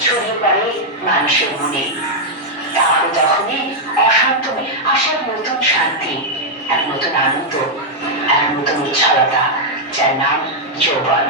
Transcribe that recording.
ছড়িয়ে পড়ে মানুষের মনে। তাহলে তখনই অশান্ত আসার নতুন শান্তি, এক নতুন আনন্দ, এক নতুন উচ্ছলতা, যার নাম যৌবন।